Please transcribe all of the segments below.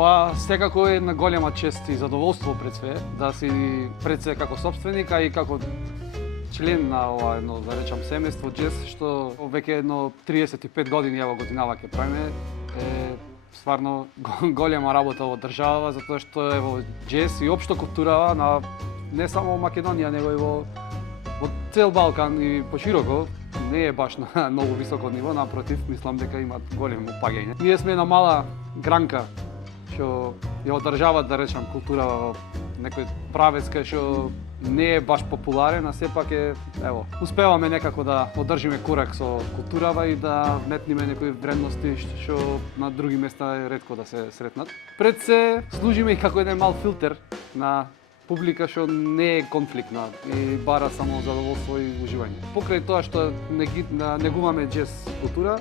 Па секако е една голема чест и задоволство пред све да си пред се како собственик, а и како член на ова едно, да речам, семејство джез, што веќе едно 35 години ево годинава ќе правиме, е стварно голема работа во држава, затоа што е во джез и општо културава на не само Македонија, него и во цел Балкан и пошироко не е баш на многу високо ниво, напротив, мислам дека имат големо паѓање. Ние сме една мала гранка што ја одржава, да речам, култура во некој правец кај што не е баш популарен, а сепак е, ево, успеваме некако да одржиме корак со културава и да метниме некои вредности што на други места е ретко да се сретнат. Пред се служиме и како еден мал филтер на публика што не е конфликтна и бара само задоволство и уживање. Покрај тоа што негуваме джез култура,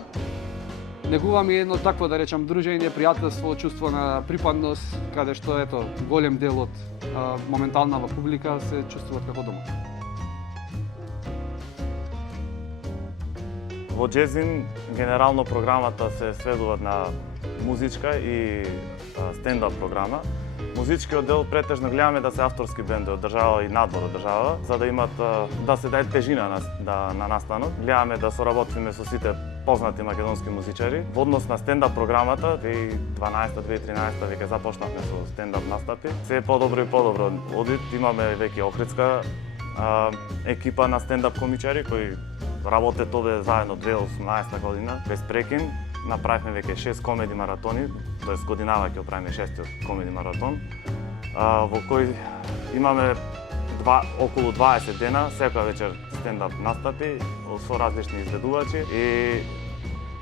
негуваме едно такво, да речам, дружење, пријателство, чувство на припадност, каде што ето голем дел од моменталната публика се чувствуваат како дома. Во Джезин генерално програмата се сведува на музичка и стендап програма. Музичкиот дел претежно гледаме да се авторски бенди од држава и надвор од држава, за да имат да се даде тежина на настанот. Гледаме да соработиме со сите познати македонски музичари. Во однос на стендап програмата 2012-2013 веќе започнавме со стендап настапи. Се подобро и подобро оди. Имаме веќе Охридска екипа на стендап комичари кои работат овде заедно 2018 година без прекин. Направивме веќе 6 комеди маратони, тоест годинава ќе правиме 6-тиот комеди маратон, во кој имаме околу 20 дена, секоја вечер стендап настапи со различни изведувачи и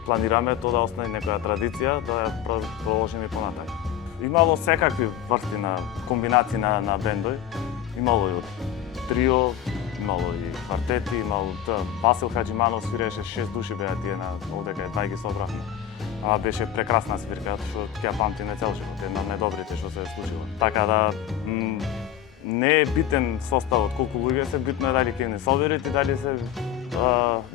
планираме тоа да остане некоја традиција, да ја продолжиме понатаму. Имало секакви врсти на комбинации на бендови, имало и од трио, имало и квартети, имало Васил Хаџиманов свиреше 6 души беа тие на овдека едва ги собравме. Ама беше прекрасна свирка, што ќе ја памтиме цел живот, една од најдобрите што се е случило. Така да не е битен составот колку луѓе се, битно е дали ќе не соберат и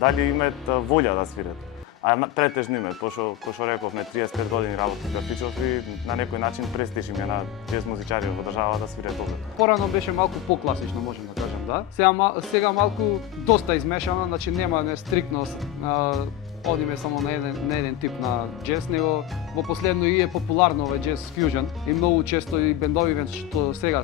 дали имаат волја да свират. А претежно имаат, пошто кој што рековме 35 години работи кафичов и на некој начин престижиме на джез музичари во држава да свират овде. Порано беше малку покласично, можам да кажам, да. Сега малку доста измешано, значи нема не стриктно одиме само на еден тип на джез, него во последно и е популарно овој джез фјужн и многу често и бендови што сега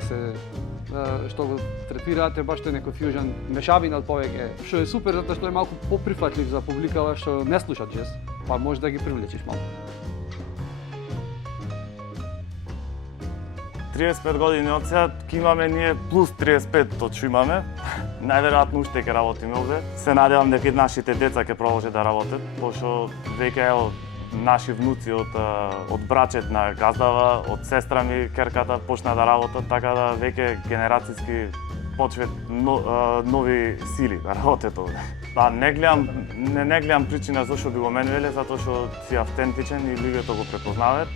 што го третираат е баш тој некој фјужн мешавина повеќе, што е супер затоа што е малку поприфатлив за публикава што не слуша джез, па може да ги привлечиш малку. 35 години од сега ќе имаме ние плюс 35 од што имаме. Најверојатно уште ќе работиме овде. Се надевам дека и нашите деца ќе продолжат да работат, пошто веќе ево наши внуци од брачет на газдава, од сестра ми керката почна да работат, така да веќе генерацијски почват нови сили да работат овде. Па не гледам причина зашто би го менувале, затоа што си автентичен и луѓето го препознаваат.